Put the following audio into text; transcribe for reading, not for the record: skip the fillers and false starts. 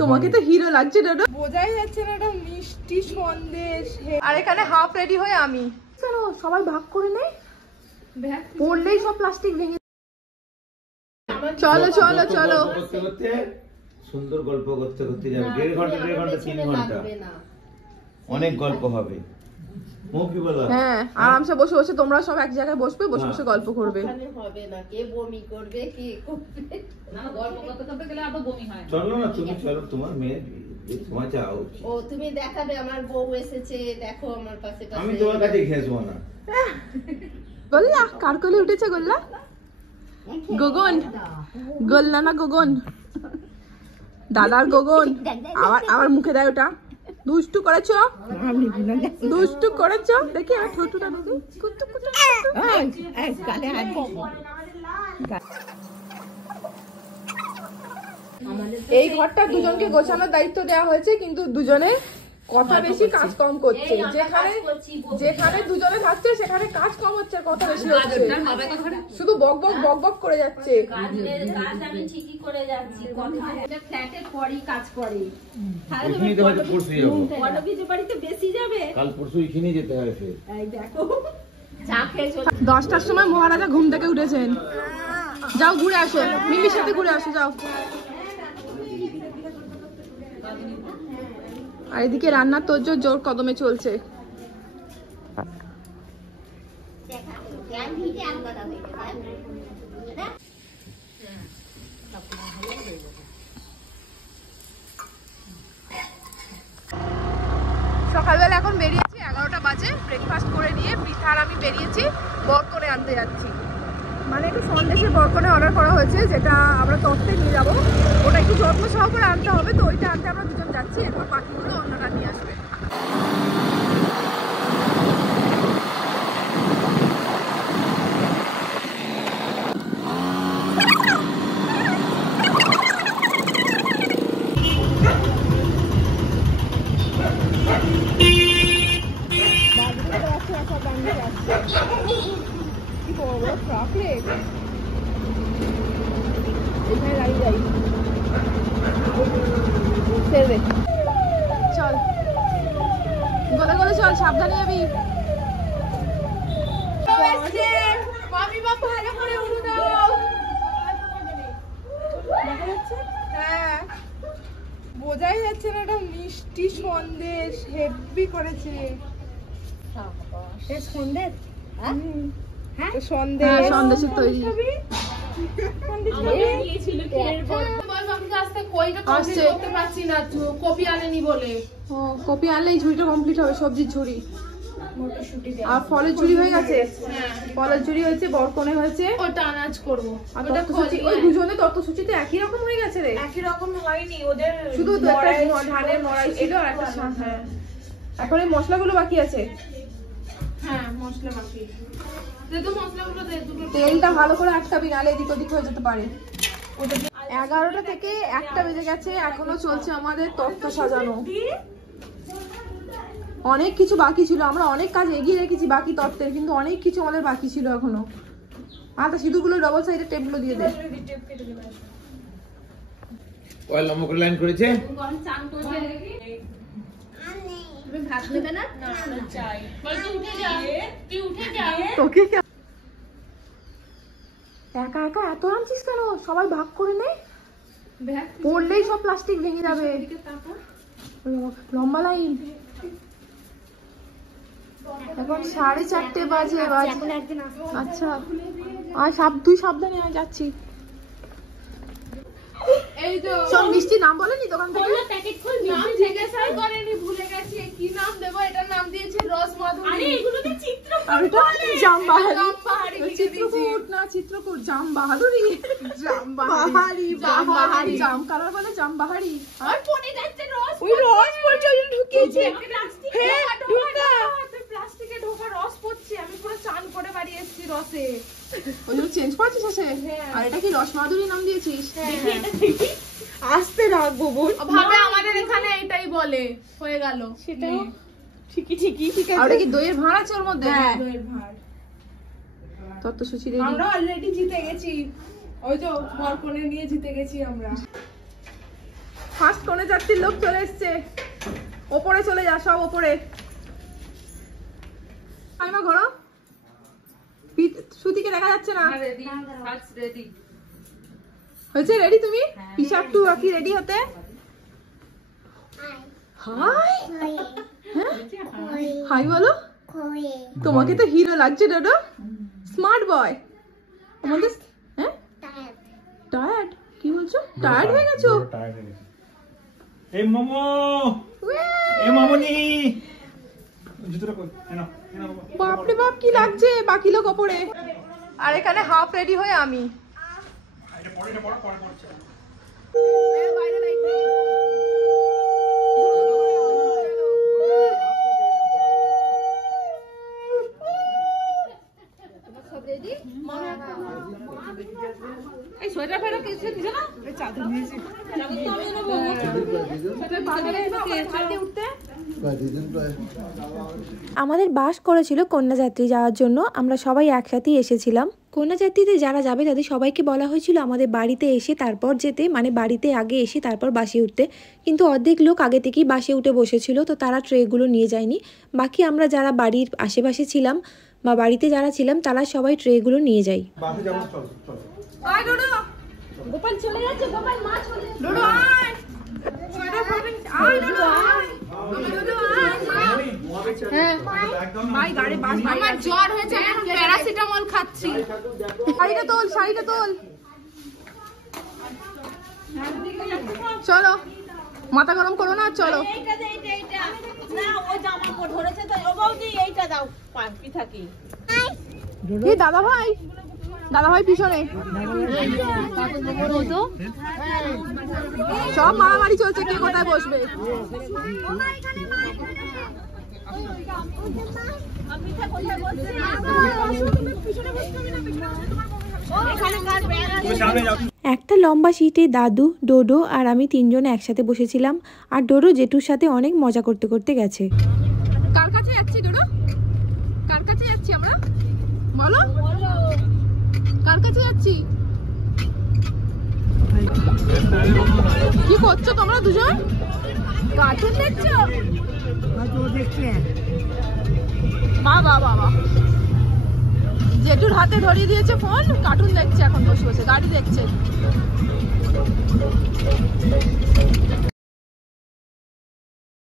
তোমাকে তো হিরো লাগছে দাদা, বোঝাই যাচ্ছে না। এটা মিষ্টি সন্দেশ। আর এখানে হাফ রেডি হয়ে আমি, চলো সবাই ভাগ করে নেই, পড়লেই সব প্লাস্টিক ভেঙে। চলো চলো চলো, সুন্দর গল্প করতে করতে যাবে। 1.5 ঘন্টা 3 ঘন্টা অনেক গল্প হবে। হ্যাঁ, আরামসে বসে বসে তোমরা সব এক জায়গায় বসবে, বসে বসে গল্প করবে। হবে না, কে বমি করবে, কে করবে না, গল্প করতে করতে গেলে আবার বমি হয়। চলো না তুমি, চলো, তোমার মেয়ে তোমার চাও। ও তুমি দেখাবে আমার বউ এসেছে, দেখো আমার পাশে পাশে। আমি তোমার কাছে ঘেঁষবো না। গোল্লা কার কোলে উঠেছে? গোল্লা গগন, গোল্লা না গগন, দাদার গগন। আবার মুখে দেয় ওটা। দুষ্টু করেছো, দুষ্টু করেছো। দেখি আমার ঠোঁটটা দেখি। এই ঘরটা দুজনকে গোছানোর দায়িত্ব দেওয়া হয়েছে, কিন্তু দুজনে কথা বেশি, কাজ কম করছে। যেখানে দুজনে থাকছে সেখানে কাজ কম হচ্ছে, কথা বেশি হচ্ছে। শুধু বক বক বক বক করে যাচ্ছে। আমি ঠিকই করে যাচ্ছি, ফ্ল্যাটে পরই কাজ করে। বাড়িতে বেশি যাবে, কাল পরশু এখানে যেতে হয়। ফের এই দেখো, চা খেয়ে 10টার সময় মহারাজা ঘুম থেকে উঠেছেন। যাও ঘুরে আসো, মিমির সাথে ঘুরে আসো, যাও। আর এদিকে রান্নার তোড়জোড় জোর কদমে চলছে। সকালবেলা এখন বেরিয়েছি, 11টা বাজে। ব্রেকফাস্ট করে নিয়ে পিঠা আর আমি বেরিয়েছি বরকনে আনতে যাচ্ছি। মানে একটু সন্দেশের বরকনে অর্ডার করা হয়েছে, যেটা আমরা তত্ত্বে নিয়ে যাবো। ওটা একটু যত্ন সহকারে আনতে হবে, তো ওইটা আনতে আমরা দুজন যাচ্ছি। এরপর বাকিগুলো অন্যরা নিয়ে আসবে। চল গলে গলে চল, সাবধানে যাবি। মামি বাপ ভালো করে উড়ে দাও। হ্যাঁ, বোঝাই যাচ্ছে না। এটা মিষ্টি সন্দেশ, হেভি করেছে। সন্দেশ, সন্দেশের তৈরি। কপি আনেনি বলে। কপি আনলেই ঝুড়িটা কমপ্লিট হবে, সবজির ঝুড়ি। আর ফলের ঝুড়ি হয়ে গেছে। ফলের ঝুড়ি হয়েছে, বরকনে হয়েছে। ওটা আনাজ করবো। ওই দুজনে তত্ত্বসূচিতে একই রকম হয়ে গেছে রে। একই রকম হয়নি, ওদের শুধু ধানের মড়াই ছিল আর একটা সাথে। এখন এই মশলাগুলো বাকি আছে। হ্যাঁ, মশলা বাকি। মশলাগুলো তেলটা ভালো করে আটকাবি, নাহলে এদিক ওদিক হয়ে যেতে পারে। 11টা থেকে 1টা বেজে গেছে, এখনো চলছে আমাদের তত্ত্ব সাজানো। অনেক কিছু বাকি ছিল, আমরা অনেক কাজ এগিয়ে রেখেছি বাকি তত্ত্বের, কিন্তু অনেক কিছু আমাদের বাকি ছিল এখনো। আচ্ছা, সিঁদুরগুলো ডবল সাইডের টেপগুলো দিয়ে দে। ওই লম্বা করে লাইন করেছে। ভাত নেবে না? চাই। তুই উঠে যা। তোকে একা একা এত আনছিস কেন? সবাই ভাগ করে নে, পড়লেই সব প্লাস্টিক ভেঙে যাবে। লম্বা লাইন। এখন 4:30 বাজে। আচ্ছা, আর তুই সাবধানে আয়, যাচ্ছি। এই তো সব মিষ্টি নাম বলেনি দোকান থেকে? প্যাকেট খুল, নাম জিজ্ঞাসা করেনি, ভুলে গেছি। কি নাম দেবো? এটার নাম দিয়েছে রসমাধুরী। আরে এগুলোতে চিত্রকূট, জামবাহারি। চিত্রকূট না, চিত্রকূট, জামবাহাদুরি। জামবাহারি, জাম কালার বলে জামবাহারি। আর পড়ে যাচ্ছে রস। ওই রস পড়ছে, ওই ঢুকিয়েছে। হ্যাঁ, ঢোকা। প্লাস্টিকে ঢোকা রস পড়ছে। আমি পুরো চান করে বাড়ি এসেছি রসে। ওই জন্য চেঞ্জ করছিস আসে। আর এটা কি রসমাধুরী নাম দিয়েছিস? আস্তে রাখবো বল। ভাবে আমাদের এখানে এটাই বলে। হয়ে গেল। সেটাও ঠিকই ঠিক আছে। আর এটা কি দইয়ের ভাঁড় আছে ওর মধ্যে? হ্যাঁ, দইয়ের ভাঁড়। তত্ত্বসূচি রেডি। আমরা অলরেডি জিতে গেছি। ওই তো বরকনে নিয়ে জিতে গেছি আমরা। কনেযাত্রীর লোক চলে এসছে। ওপরে চলে যা, সব ওপরে। আইমা ঘোরো, শ্রুতিকে দেখা যাচ্ছে না। হয়েছে রেডি তুমি? হিসাব টু কি রেডি হতে? হাই হাই বলো। তোমাকে তো হিরো লাগছে ডোডো, স্মার্ট বয়। তোমাকে হ্যাঁ টায়ার্ড? কি বলছো, টায়ার্ড হয়ে গেছো? এই মোমো, এই মামনি, জুতোটা কই? এনো এনো বাবা। বাপ রে বাপ, কি লাগছে। বাকি লোক ওপরে, আর এখানে হাফ রেডি হয়ে আমি। এটা পরে পড়ছে। বাইরে লাইট নেই। এই সোয়েটার ফেরা কিছু দিছে না? এই চাদর নিয়েছি। চাদর তো আমি নেব। সেটা বাজারে এসে উঠতে। আমাদের বাস করেছিল কন্যাযাত্রী যাওয়ার জন্য। আমরা সবাই একসাথেই এসেছিলাম। কন্যাযাত্রীতে যারা যাবে তাদের সবাইকে বলা হয়েছিল আমাদের বাড়িতে এসে তারপর যেতে, মানে বাড়িতে আগে এসে তারপর বাসে উঠতে। কিন্তু অর্ধেক লোক আগে থেকেই বাসে উঠে বসেছিল, তো তারা ট্রেগুলো নিয়ে যায়নি। বাকি আমরা যারা বাড়ির আশেপাশে ছিলাম বা বাড়িতে যারা ছিলাম তারা সবাই ট্রেগুলো নিয়ে যাই। আয় ডোডো, গোপাল চলে যাচ্ছে। গোপাল মা চলে যাচ্ছে। ডোডো আয়, সোয়েটার পরবেন। আয় ডোডো আয়, ডোডো আয়। হ্যাঁ ভাই গাড়ি বাস। আমার জ্বর হয়েছে, আমি এখন প্যারাসিটামল খাচ্ছি। শাড়িটা তোল, শাড়িটা তোল। চলো, মাথা গরম করো না, চলো। না ও জামা পর ধরেছে তো। ও বৌদি এইটা দাও, পাখি থাকি। এই দাদা ভাই, দাদা ভাই পিছনে। সব মারামারি চলছে, কে কোথায় বসবে। একটা লম্বা সিটে দাদু, ডোডো আর আমি তিনজনে একসাথে বসেছিলাম। আর ডোডো জেঠুর সাথে অনেক মজা করতে করতে গেছে। কার কাছে যাচ্ছি ডোডো? কার কাছে যাচ্ছি আমরা? বলো কার কাছে যাচ্ছি? কি করছো তোমরা দুজন? কার্টুন দেখছো? বাবা বাবা, জেঠুর হাতে ধরিয়ে দিয়েছে ফোন, কার্টুন দেখছে এখন বসে বসে, গাড়ি দেখছে।